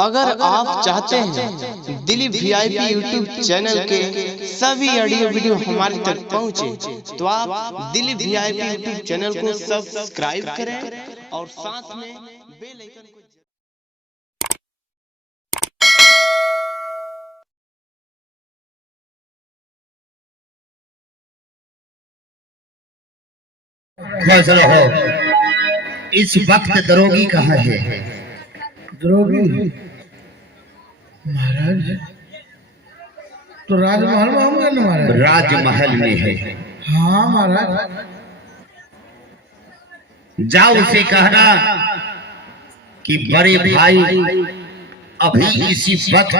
अगर आप चाहते हैं दिलीप वीआईपी यूट्यूब चैनल के सभी ऑडियो वीडियो हमारे तक पहुंचे, तो आप दिलीप वीआईपी यूट्यूब चैनल को सब्सक्राइब करें और साथ में बेल आइकन को खुश रहो। इस वक्त दरोगी कहाँ है? दरोगी महाराज तो राजमहल में होंगे ना महाराज? राजमहल में है। हाँ महाराज, जाओ उसे कहना कि बड़े भाई अभी इसी वक्त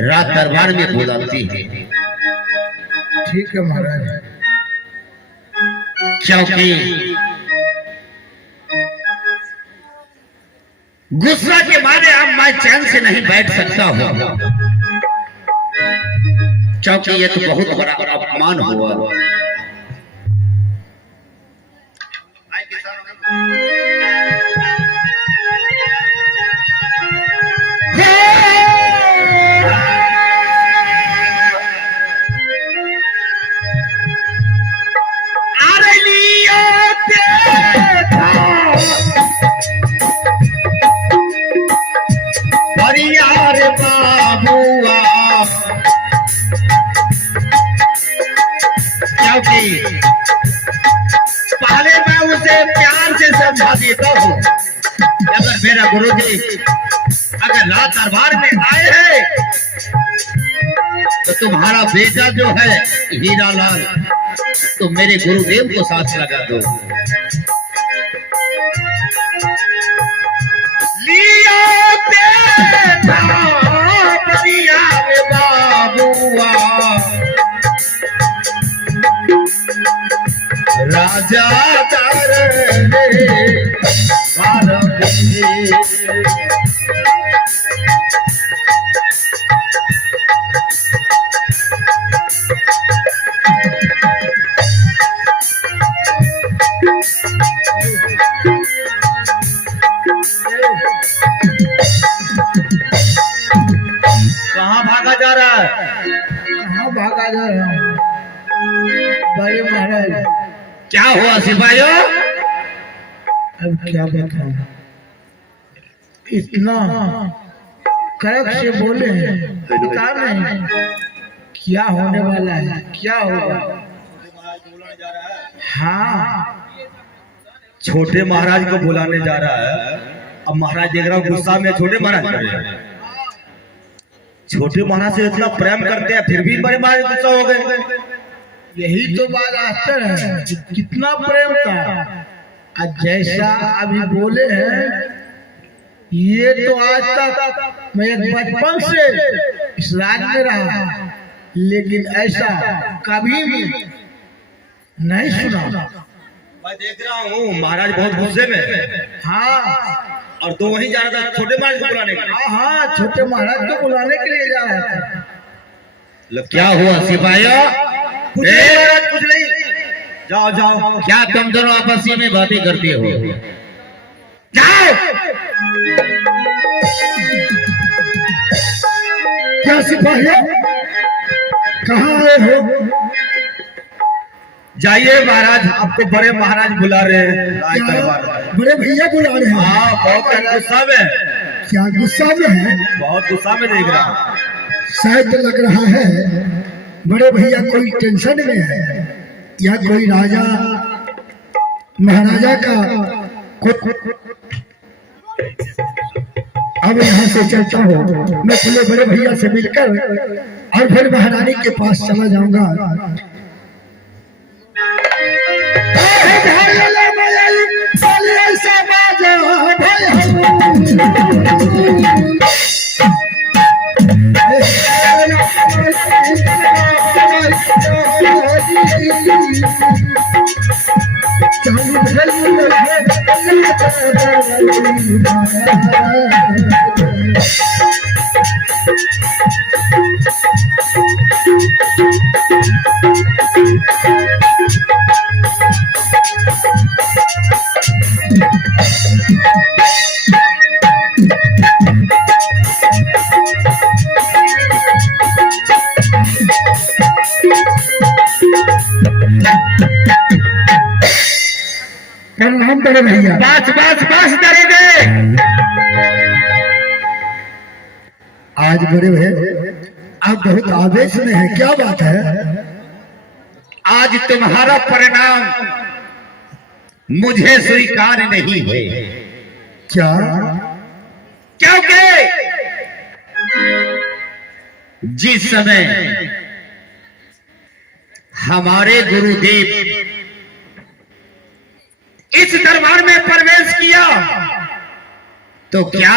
राज दरबार में बुलाते हैं। ठीक है महाराज। क्योंकि गुस्सा के मारे अब मैं चैन से नहीं बैठ सकता हूं, क्योंकि ये तो बहुत बड़ा अपमान हुआ। पहले मैं उसे प्यार से समझा देता हूँ, अगर मेरा गुरुजी अगर राज दरबार में आए हैं तो तुम्हारा बेटा जो है हीरालाल, तो मेरे गुरुदेव को साथ लगा दो। राजा कहाँ भागा जा रहा है? कहाँ भागा जा रहा हूँ बड़े महाराज? क्या हुआ सिपाहियों? अब क्या बताऊं, इतना कड़क से बोले हैं, पता नहीं क्या होने वाला है, क्या होगा। हाँ, छोटे महाराज को बुलाने जा रहा है। अब महाराज देख रहा हूँ गुस्सा में, छोटे महाराज कर रहे हैं। छोटे महाराज से इतना प्रेम करते हैं, फिर भी बड़े महाराज गुस्सा हो गए। यही तो बात आश्चर्य है, कितना प्रेम था। आज जैसा अभी बोले हैं, ये तो आज तक मैं एक बचपन से इस राज में रहा, लेकिन ऐसा कभी भी नहीं सुना। मैं देख रहा हूँ महाराज बहुत गुस्से में। हाँ, और तो वहीं जा रहा था छोटे महाराज को बुलाने के लिए। हाँ, छोटे महाराज को बुलाने के लिए जा रहा था। क्या हुआ सिपाहियों? कुछ नहीं महाराज, कुछ नहीं। जाओ जाओ। क्या तुम दोनों आपस में बातें करते हो? जाओ। क्या सिपाही, कहाँ आए हो? जाइए महाराज, आपको बड़े महाराज बुला रहे हैं राज दरबार में। बड़े भैया बुला रहे हैं? हाँ, बहुत गुस्सा में। क्या गुस्सा में है? बहुत गुस्सा में देख रहा हूँ। शायद लग रहा है बड़े भैया कोई टेंशन में है, या कोई राजा महाराजा का अब यहाँ से चलता हो, मैं पहले बड़े भैया से मिलकर और फिर महारानी के पास चला जाऊंगा। प्रणाम बड़े भैया। बस बस बस दे दे। आज बड़े भैया आप बहुत आवेश में हैं, क्या बात है? आज तुम्हारा परिणाम मुझे स्वीकार नहीं है। क्या? क्योंकि जिस समय हमारे गुरुदेव इस दरबार में प्रवेश किया तो क्या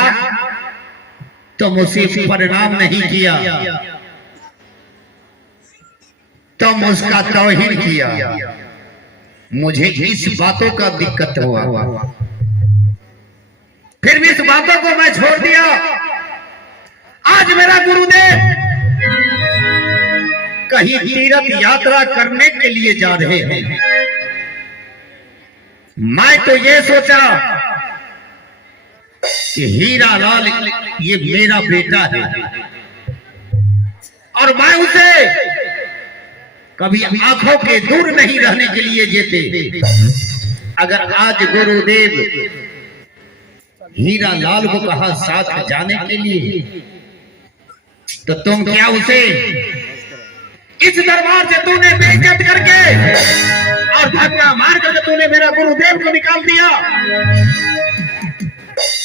तुम उसे परिणाम नहीं किया, तुम उसका तौहीन किया। मुझे इस बातों का दिक्कत हुआ, फिर भी इस बातों को मैं छोड़ दिया। आज मेरा गुरुदेव कहीं तीर्थ यात्रा करने के लिए जा रहे हैं। मैं तो ये सोचा कि हीरा लाल ये मेरा बेटा है और मैं उसे कभी आंखों के दूर नहीं रहने के लिए देते। अगर आज गुरुदेव हीरा लाल को कहा साथ जाने के लिए, तो तुम क्या उसे इस दरबार से तूने बेइज्जत करके और धक्का मार करके तूने मेरा गुरुदेव को निकाल दिया,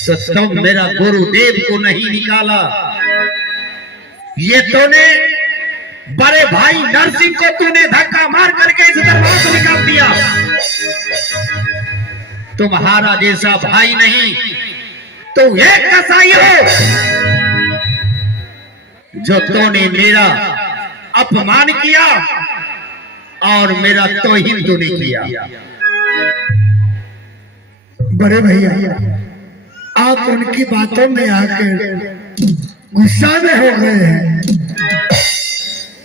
तो तुम मेरा गुरुदेव को नहीं निकाला, ये तूने बड़े भाई नरसिंह को तूने धक्का मार करके इस दरबार से निकाल दिया। तुम्हारा जैसा भाई नहीं, तो एक कसाई हो जो तूने मेरा अपमान किया और मेरा तौहीन तूने किया। बड़े भैया आप उनकी बातों में आकर गुस्सा में हो गए हैं।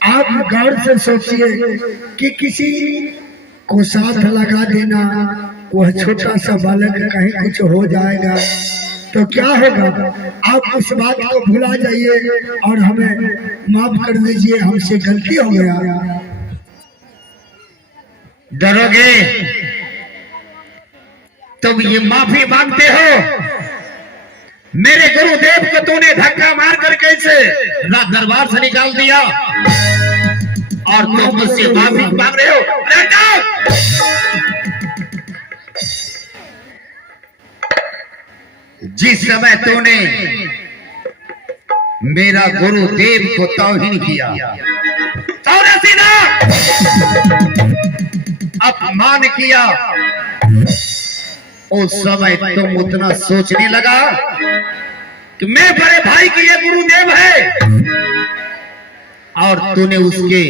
आप गौर से सोचिए कि किसी को साथ लगा देना, वह छोटा सा बालक कहीं कुछ हो जाएगा तो क्या होगा? आप उस बात को भुला जाइए और हमें माफ कर दीजिए, हमसे गलती हो गया। डरोगे? तुम ये माफी मांगते हो? मेरे गुरुदेव को तूने धक्का मार कर कैसे दरबार से निकाल दिया और तुम मुझसे माफी मांग रहे हो? जिस समय तूने मेरा गुरुदेव को तौहीन किया, तूने सीधा अपमान किया, उस समय तुम उतना सोचने लगा कि मैं बड़े भाई की ये गुरुदेव है, और तूने उसके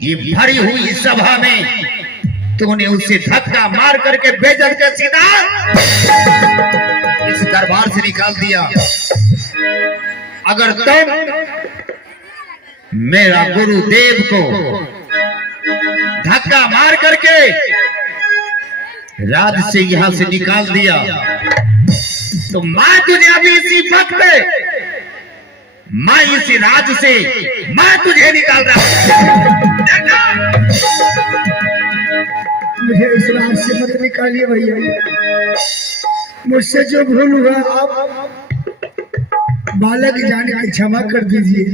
ये भरी हुई सभा में तूने उसे धक्का मार करके बेइज्जत कर सीधा इस दरबार से निकाल दिया। अगर तुम मेरा गुरुदेव को धक्का मार करके राज से यहां से निकाल दिया, तो मैं तुझे अभी इसी वक्त मैं इस राज से मैं तुझे निकाल रहा हूं। मुझे इस राज से मत निकालिए भैया, मुझसे जो भूल हुआ आप बालक जाने की क्षमा कर दीजिए।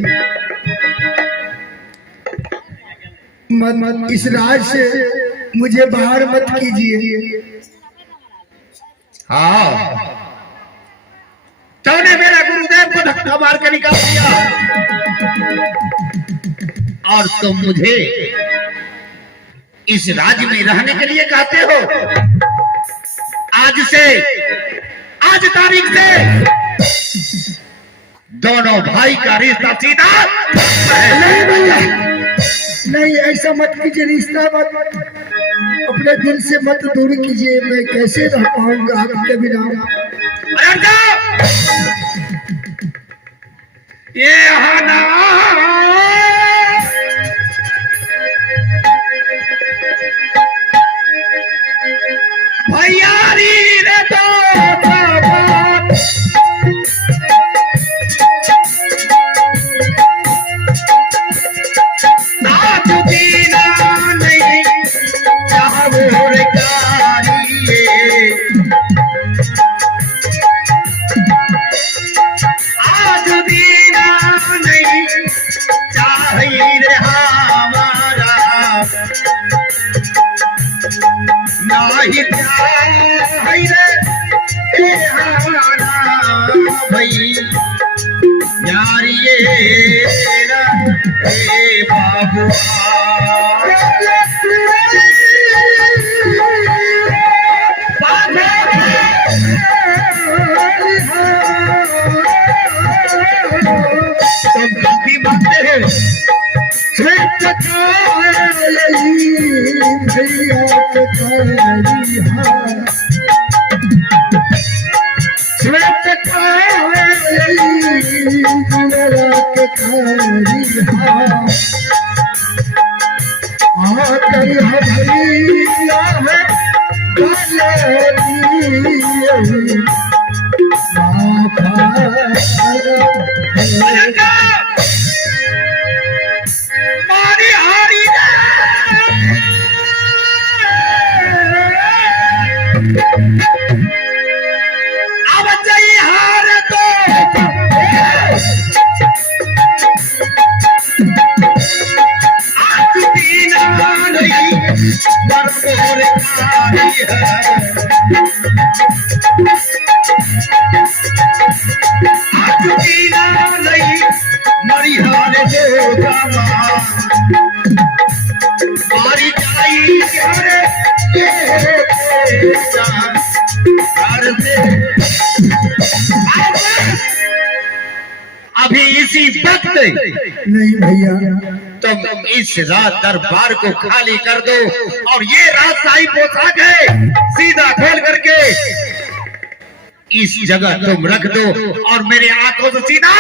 मत इस राज से मुझे बाहर मत कीजिए। हाँ, तूने मेरा गुरुदेव को धक्का मार के निकाल दिया और तुम मुझे इस राज्य में रहने के लिए कहते हो। आज तारीख से दोनों भाई का रिश्ता सीधा नहीं भैया, नहीं ऐसा मत कीजिए, रिश्ता मत अपने दिल से मत दूर कीजिए। मैं कैसे रह पाऊंगा आपके बिना? ये हना भैयारी रे तो नहीं चाहो रे का भाई यार ये बाबू गलती मानते हैं अभी इसी वक्त नहीं भैया, तुम इस रात दरबार को खाली कर दो और ये राजशाही पोशाक है सीधा खोल करके इस जगह तुम रख दो और मेरे आंखों से सीधा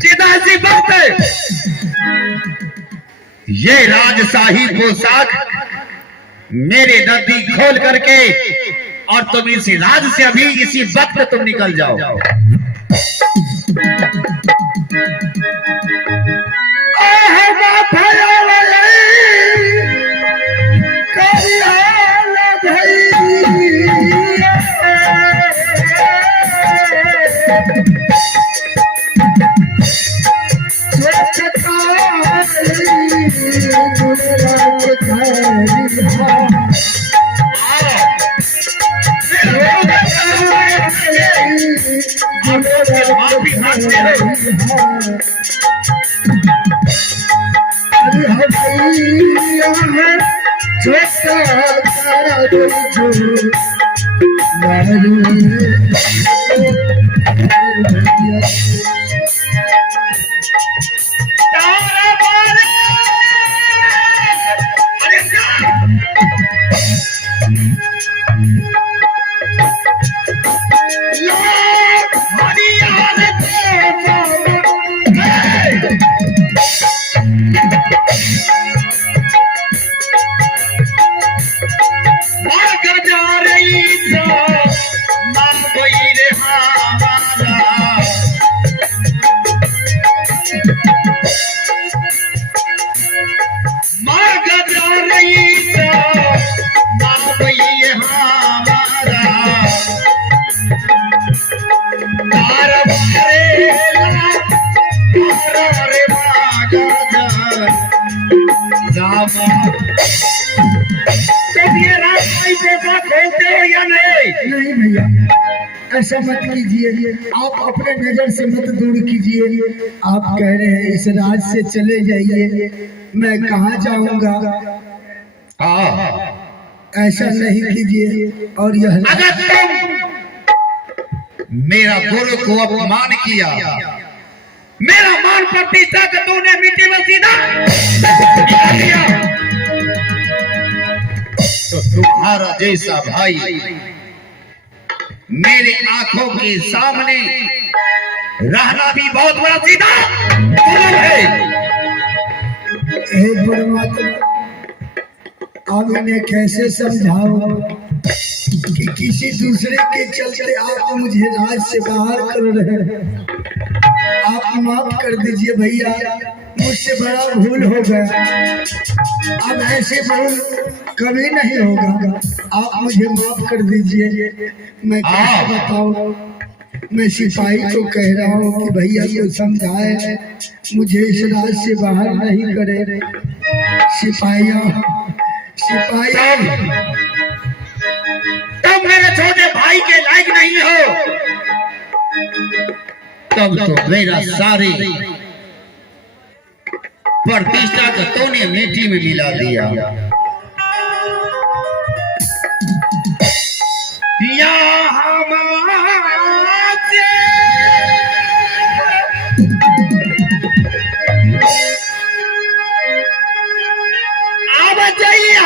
सीधा इसी वक्त ये राजशाही पोशाक मेरे नजदीक खोल करके और तुम इसी राज से अभी इसी वक्त तुम निकल जाओ। नहीं भैया, ऐसा मत कीजिए, आप अपने नजर से मत दूर कीजिए। आप कह रहे हैं इस राज से चले जाइए, मैं कहाँ जाऊंगा? ऐसा नहीं कीजिए। और यह अगर तुम मेरा गुरु को अपमान किया, मेरा मान प्रतिष्ठा का तूने मिट्टी में सीधा किया, तो तुम्हारा जैसा भाई मेरे आंखों के सामने रहना भी बहुत बड़ा सीधा जुल्म है। हे परमात्मा, अब इन्हें कैसे समझाओ कि किसी दूसरे के चलते आप मुझे राज से बाहर कर रहे हैं। आप माफ कर दीजिए भैया, मुझसे बड़ा भूल हो गया। अब ऐसे भूल कभी नहीं होगा। आप मुझे माफ कर दीजिए। मैं कैसे बताऊं? मैं सिपाही को कह रहा हूँ कि भैया को समझाए, मुझे इस रात से बाहर नहीं करे। सिपाही तुम मेरे छोटे भाई के लायक नहीं हो, तब तो मेरा सारी प्रतिष्ठा को तूने मिट्टी में मिला दिया। अब जाइए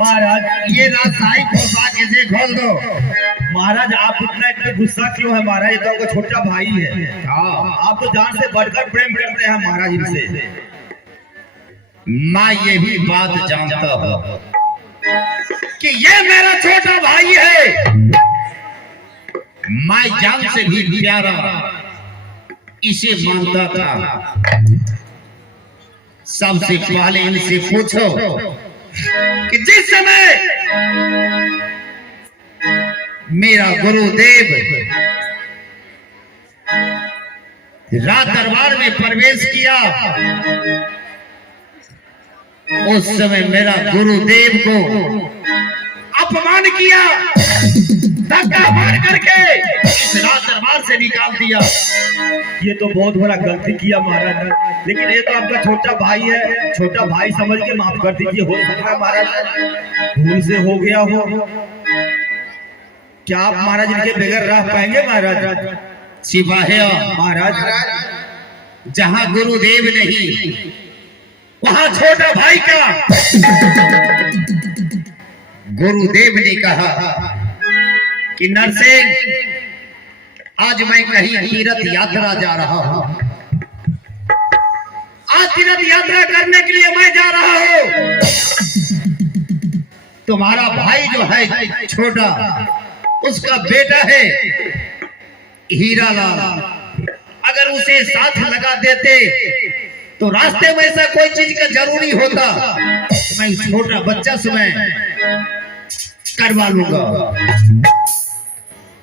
महाराज, ये रास्ताई खोसा कैसे खोल दो। महाराज आप इतना गुस्सा क्यों है महाराज? ये तो आपका छोटा भाई है। हाँ, आप तो जान से बढ़कर प्रेम करते हैं महाराज इनसे। मैं ये भी बात जानता हूँ कि ये मेरा छोटा भाई है। मैं जान से भी प्यारा इसे मानता था। सबसे पहले इनसे पूछो कि जिस समय मेरा गुरुदेव राज दरबार में प्रवेश किया, उस समय मेरा गुरुदेव को अपमान किया, धक्का मार करके इस राज दरबार से निकाल दिया। ये तो बहुत बड़ा गलती किया महाराज, लेकिन ये तो आपका छोटा भाई है। छोटा भाई समझ के माफ कर दीजिए। हो सकता है महाराज भूल से हो गया हो। क्या आप महाराज इनके बगैर रह पाएंगे महाराज? सिपाही महाराज, जहां गुरुदेव नहीं वहां छोटा भाई का। गुरुदेव ने कहा कि नरसिंह, आज मैं कहीं तीर्थ यात्रा जा रहा हूं। आज तीर्थ यात्रा करने के लिए मैं जा रहा हूं। तुम्हारा भाई जो है छोटा, उसका बेटा है हीरालाल, अगर उसे साथ लगा देते तो रास्ते में ऐसा कोई चीज का जरूरी होता तो मैं छोटा बच्चा से मैं करवा लूंगा।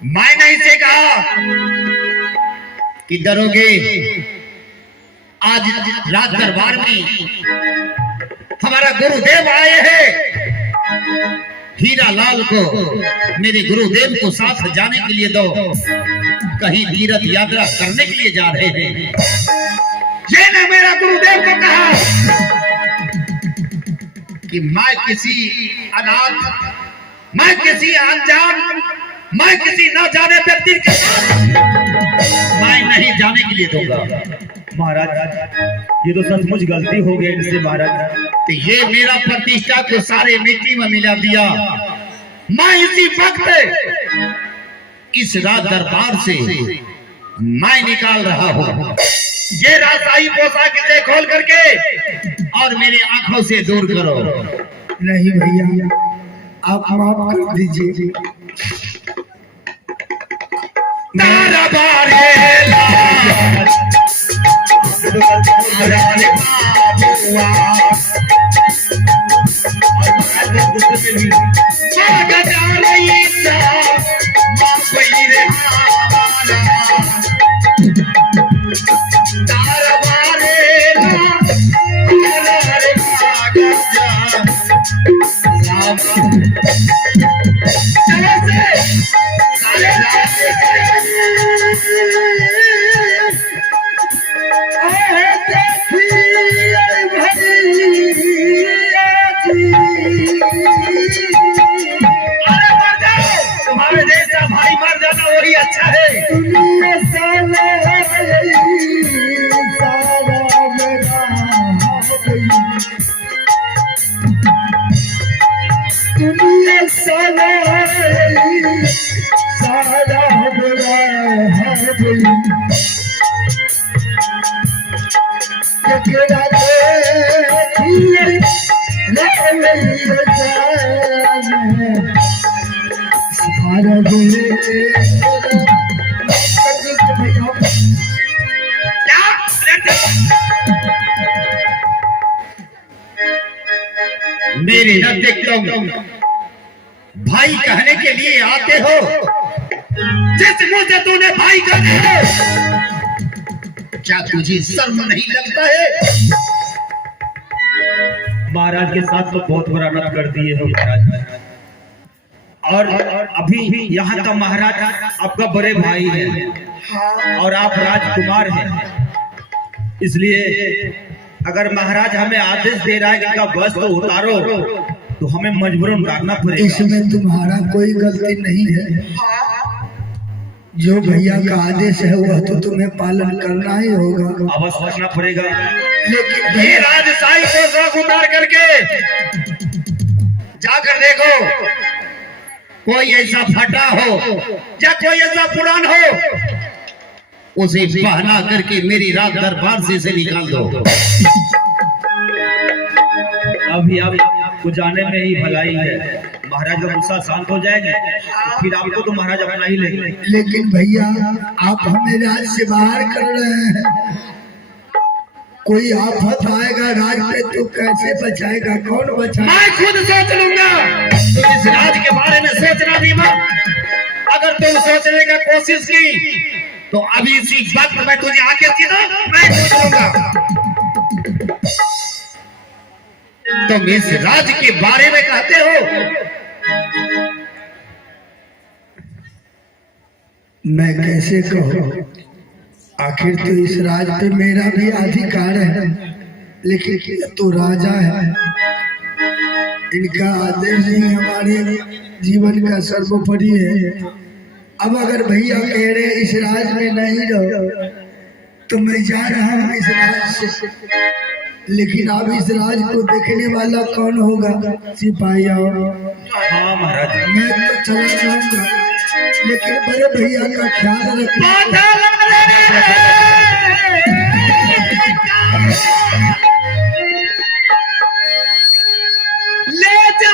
मैंने इसे कहा कि दरोगे, आज रात दरबार में हमारा गुरुदेव आए हैं। हीरालाल को, मेरे गुरुदेव को साथ जाने के लिए दो, कहीं तीर्थ यात्रा करने के लिए जा रहे हैं। ये ने मेरा गुरुदेव को कहा कि मैं किसी अनाथ, मैं किसी अनजान, मैं किसी न जाने व्यक्ति के साथ मैं नहीं जाने के लिए दूंगा। महाराज ये तो सचमुच गलती हो गई इनसे महाराज। तो ये मेरा प्रतिष्ठा को सारे मिट्टी में मिला दिया। मैं इसी वक्त इस राज दरबार से मैं निकाल रहा हूँ। ये रास्ताई पोशाक इसे खोल करके और मेरी आंखों से दूर करो। नहीं भैया, आप माफ कर दीजिए। केकरा देखिए रखलिए जान सारा दिन मेरे नजदीक तुम भाई कहने के लिए आते हो, जिस मुंह से तूने भाई कहने हो, क्या तुझे शर्म नहीं लगता है? महाराज के साथ तो बहुत बुरा नत कर दिए हो महाराज, और अभी यहाँ तो महाराज आपका बड़े भाई है और आप राजकुमार हैं, इसलिए अगर महाराज हमें आदेश दे रहा है कि इनका वस्त्र उतारो तो हमें मजबूरन उतारना पड़ेगा। इसमें तुम्हारा कोई गलती नहीं है, जो भैया का आदेश है वह तो तुम्हें पालन करना ही होगा। अवश्य करना पड़ेगा। लेकिन ये राजशाही पोशाक उतार करके जाकर देखो, कोई ऐसा फटा हो या कोई ऐसा पुरान हो, उसे पहना करके मेरी रात दरबार से निकाल दो। अभी आपको जाने में ही भलाई है, महाराज का गुस्सा शांत हो जाएगा तो फिर आपको तो महाराज अपना ही लेंगे। लेकिन भैया आप हमें राज से बाहर कर रहे हैं, कोई आफत आएगा राज पे तो कैसे बचाएगा, कौन बचाएगा? मैं खुद सोच लूंगा, तुम इस राज के बारे में सोचना भी मत। अगर तुम सोचने का कोशिश की तो अभी इसी वक्त मैं तुझे आके सीधा मैं पूछ लूंगा। तुम इस राज के बारे में कहते हो, मैं कैसे कहूँ, आखिर तो इस राज पे मेरा भी अधिकार है, लेकिन तो राजा है, इनका आदेश ही हमारे जीवन का सर्वोपरि है। अब अगर भैया कह रहे इस राज में नहीं रहो तो मैं जा रहा हूँ इस राज से, लेकिन अब इस राज को देखने वाला कौन होगा? सिपाही। हाँ महाराज, मैं तो चला जाऊंगा, लेकिन बड़े भैया का ख्याल रखना। ले जा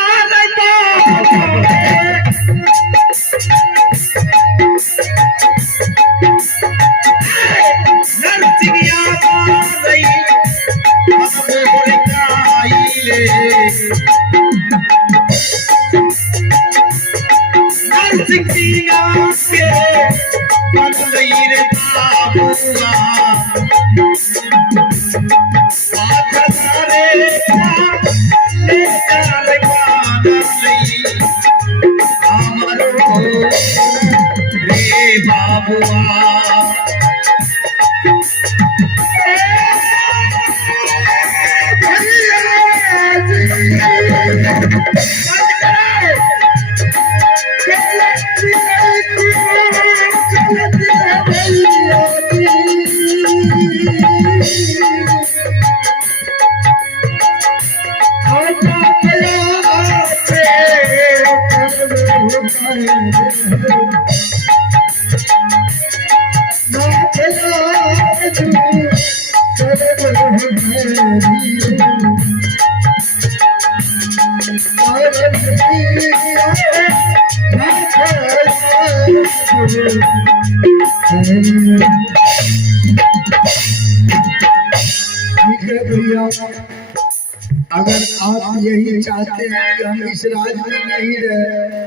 भैया, अगर आप यही चाहते हैं कि हम इस राज में नहीं रहे,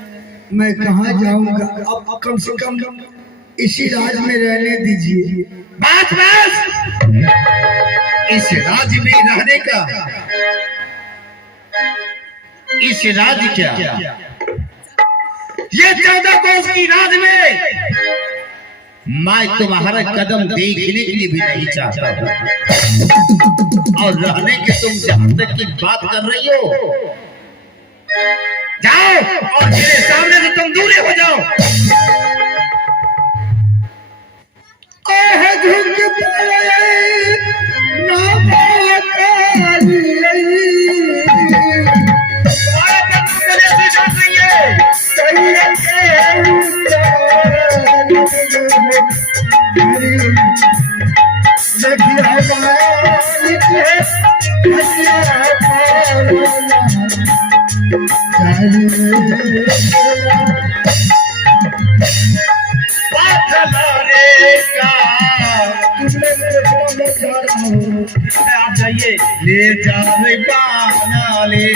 मैं कहाँ जाऊंगा? अब कम से कम इसी राज में रहने दीजिए। बस इस राज्य में रहने का, इस राज्य क्या, ये 14 कोस की राज में मैं तुम्हारा कदम देखने के लिए भी नहीं चाहता हूँ, और रहने के तुम जहां तक की बात कर रही हो, जाओ और मेरे सामने से तुम दूर हो जाओ। देखिए मालिक है भैया पालना आप जाइए ले जाए बाना ले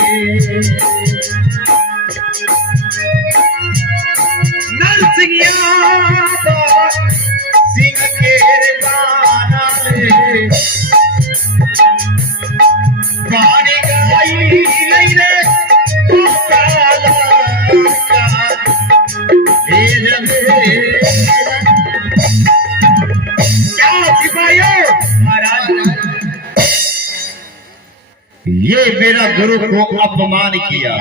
नरसिंह सिंह के बाना ले गाने गाई नहीं रे ये मेरा गुरु को अपमान किया,